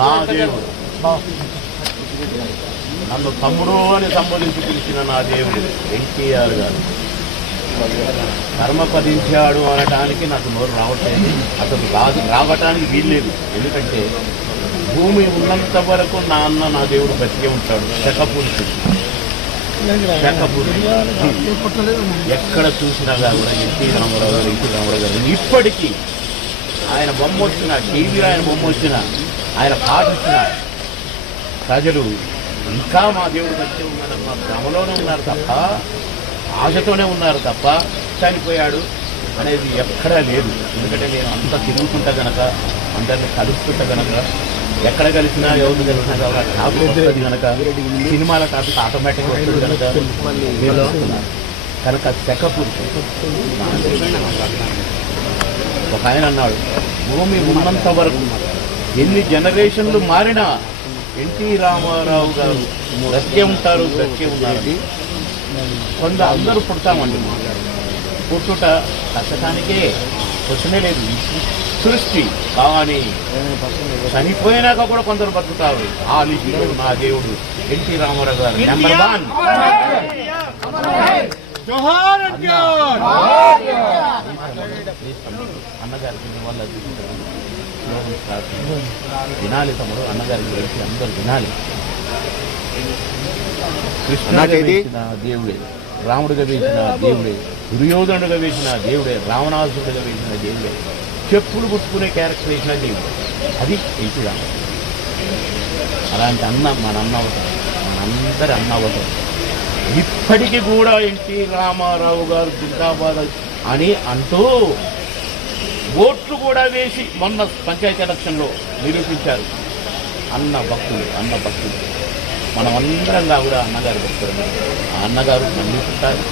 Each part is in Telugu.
నా దేవుడు, నన్ను తమ్ముడు అని సంబోధించి పిలిచిన నా దేవుడు ఎన్టీఆర్ గారు కర్మపదించాడు అనడానికి నాకు నోరు రావట్లేదు. అసలు రావటానికి వీల్లేదు. ఎందుకంటే భూమి ఉన్నంత వరకు నా దేవుడు బతికే ఉంటాడు. శకపురుషుడు ఎక్కడ చూసినా కూడా ఎన్టీ రామారావు గారు ఇప్పటికీ ఆయన బొమ్మ వచ్చిన, టీవీలో ఆయన బొమ్మ వచ్చిన, ఆయన పాట వచ్చిన ప్రజలు ఇంకా మా దేవుడు బతికే ఉన్నాడు, మా భ్రమలోనే ఉన్నారు తప్ప, ఆశతోనే ఉన్నారు తప్ప చనిపోయాడు అనేది ఎక్కడా లేదు. ఎందుకంటే నేను అంతా తిరుగుతుంటా కనుక, అందరినీ కలుస్తుంటా కనుక, ఎక్కడ కలిసినా ఎవరు కలిసినా కాబట్టి టాపిక్ వస్తుంది కనుక, సినిమాల టాపిక్ ఆటోమేటిక్గా వస్తుంది కనుక మీరు వస్తున్నారు కనుక శకపురుషుడు. ఒక ఆయన అన్నాడు, భూమి ఉన్నంత వరకు ఎన్ని జనరేషన్లు మారినా ఎన్టీ రామారావు గారు బ్రతికే ఉంటారు, బ్రతికే ఉన్నారు. కొంత అందరూ పుడతామండి, పుట్టుట కష్టటానికే క్వశ్చనే లేదు, సృష్టి. కానీ చనిపోయినాక కూడా కొందరు బతుకుతారు. ఆ లిపిలో నా దేవుడు ఎన్టీ రామారావు గారు నెంబర్ 1. అన్నగారికి వాళ్ళ వినాలి తమ్ముడు, అన్నగారికి తెలిసి అందరూ వినాలి. కృష్ణుడిగా వేసిన దేవుడే, రాముడిగా వేసిన దేవుడే, దుర్యోధనుడిగా వేసిన దేవుడే, రావణాసురుడిగా వేసిన దేవుడే, చెప్పులు పుట్టుకునే క్యారెక్టర్ వేసిన దేవుడు. అది ఎన్టీ రామారావు. అలాంటి అన్న మన అన్న అవసరం, మనందరి అన్న అవసరం. ఇప్పటికీ కూడా ఎన్టీ రామారావు గారు జిందాబాద్ అని అంటూ ఓట్లు కూడా వేసి మొన్న పంచాయతీ ఎలక్షన్లో నిరూపించారు. అన్న భక్తులు మనమందరంగా కూడా అన్నగారు భక్తులు. ఆ అన్నగారు మళ్ళీ పుట్టారు,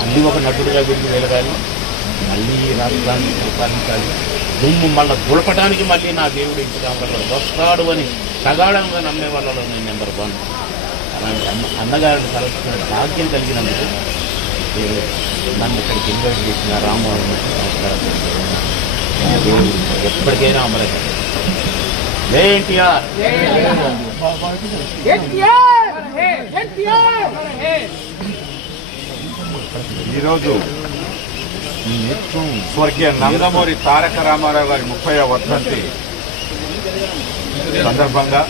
మళ్ళీ ఒక నటుడుగా వెళ్ళి వెలగాలి, మళ్ళీ రాష్ట్రాన్ని పరిపాలించాలి. దుమ్ము మళ్ళీ దులపడానికి మళ్ళీ నా దేవుడు ఇంటి రామారావు వస్తాడు అని సగాఢంగా నమ్మే వాళ్ళలో నేను నెంబర్ 1. అలాంటి అన్నగారిని కలుసుకునే భాగ్యం కలిగినందుకు నేను నన్ను ఇక్కడికి ఇన్వైట్ చేసిన రామారావు దేవుడు ఎప్పటికైనా అమరగా. జై ఎన్టీఆర్. ఈరోజు స్వర్గీయ నందమూరి తారక రామారావు గారి 30వ వర్ధంతి సందర్భంగా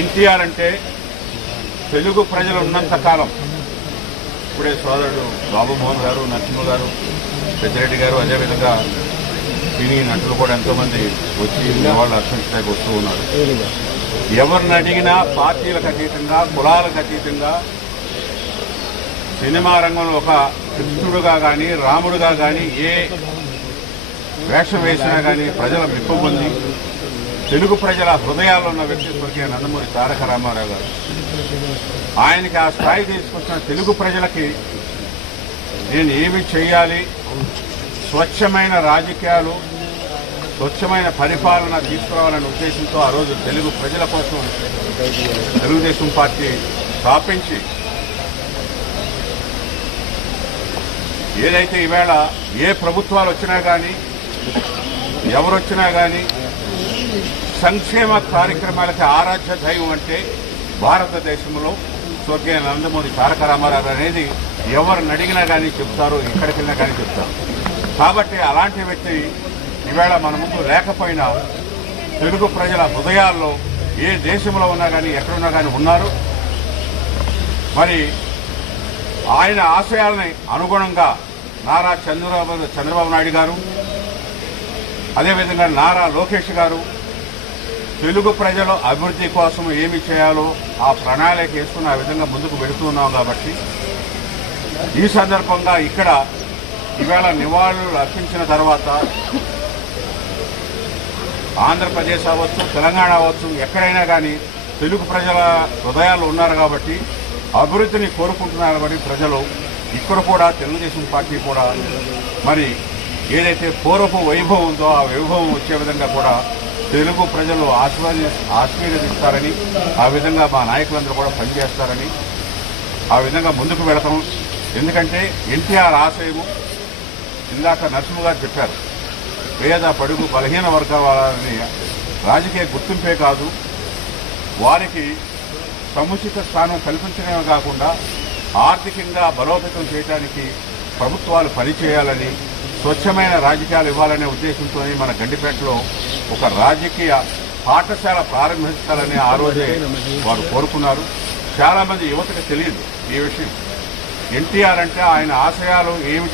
ఎన్టీఆర్ అంటే తెలుగు ప్రజలు ఉన్నంత కాలం, ఇప్పుడే సోదరుడు బాబుమోహన్ గారు, నరసింహ గారు, పెద్దిరెడ్డి గారు, అదేవిధంగా సినీ నటులు కూడా ఎంతోమంది వచ్చి నివాళులు అర్పించడానికి వస్తూ ఉన్నారు. ఎవరిని అడిగినా పార్టీలకు అతీతంగా, కులాలకు అతీతంగా సినిమా రంగంలో ఒక కృష్ణుడుగా కానీ, రాముడుగా కానీ, ఏ వేషం వేసినా కానీ ప్రజల మెప్పు పొంది తెలుగు ప్రజల హృదయాల్లో ఉన్న వ్యక్తి స్వర్గీయ నందమూరి తారక రామారావు గారు. ఆయనకి ఆ స్థాయి తీసుకొచ్చిన తెలుగు ప్రజలకి నేను ఏమి చేయాలి, స్వచ్ఛమైన రాజకీయాలు, స్వచ్ఛమైన పరిపాలన తీసుకురావాలనే ఉద్దేశంతో ఆ రోజు తెలుగు ప్రజల కోసం తెలుగుదేశం పార్టీ స్థాపించి ఏదైతే ఈవేళ ఏ ప్రభుత్వాలు వచ్చినా కానీ, ఎవరొచ్చినా కానీ సంక్షేమ కార్యక్రమాలకి ఆరాధ్య దైవం అంటే భారతదేశంలో స్వర్గీయ నందమూరి తారక రామారావు అనేది ఎవరిని అడిగినా కానీ చెప్తారు, ఎక్కడికి వెళ్ళినా కానీ చెప్తారు. కాబట్టి అలాంటి వ్యక్తి ఈవేళ మన ముందు లేకపోయినా తెలుగు ప్రజల హృదయాల్లో ఏ దేశంలో ఉన్నా కానీ, ఎక్కడున్నా కానీ ఉన్నారు. మరి ఆయన ఆశయాలని అనుగుణంగా నారా చంద్రబాబు నాయుడు గారు, అదేవిధంగా నారా లోకేష్ గారు తెలుగు ప్రజల అభివృద్ధి కోసం ఏమి చేయాలో ఆ ప్రణాళిక వేసుకుని ఆ విధంగా ముందుకు వెళుతున్నాం. కాబట్టి ఈ సందర్భంగా ఇక్కడ ఈవేళ నివాళులు అర్పించిన తర్వాత ఆంధ్రప్రదేశ్ అవ్వచ్చు, తెలంగాణ అవ్వచ్చు, ఎక్కడైనా కానీ తెలుగు ప్రజల హృదయాల్లో ఉన్నారు కాబట్టి, అభివృద్ధిని కోరుకుంటున్నారు కాబట్టి ప్రజలు ఇక్కడ కూడా తెలుగుదేశం పార్టీ కూడా మరి ఏదైతే పూర్వపు వైభవం ఉందో ఆ వైభవం వచ్చే విధంగా కూడా తెలుగు ప్రజలు ఆశీర్వదిస్తారని, ఆ విధంగా మా నాయకులందరూ కూడా పనిచేస్తారని, ఆ విధంగా ముందుకు వెళతాం. ఎందుకంటే ఎన్టీఆర్ ఆశయము ఇందాక నరసింహ గారు చెప్పారు, పేద పడుగు బలహీన వర్గాలని రాజకీయ గుర్తింపే కాదు, వారికి సముచిత స్థానం కల్పించడమే కాకుండా ఆర్థికంగా బలోపేతం చేయడానికి ప్రభుత్వాలు పనిచేయాలని, స్వచ్ఛమైన రాజకీయాలు ఇవ్వాలనే ఉద్దేశంతో మన గండిపేటలో ఒక రాజకీయ పాఠశాల ప్రారంభించాలని ఆ రోజే వారు కోరుకున్నారు. చాలా మంది యువతకు తెలియదు ఈ విషయం. ఎన్టీఆర్ అంటే ఆయన ఆశయాలు ఏమిటి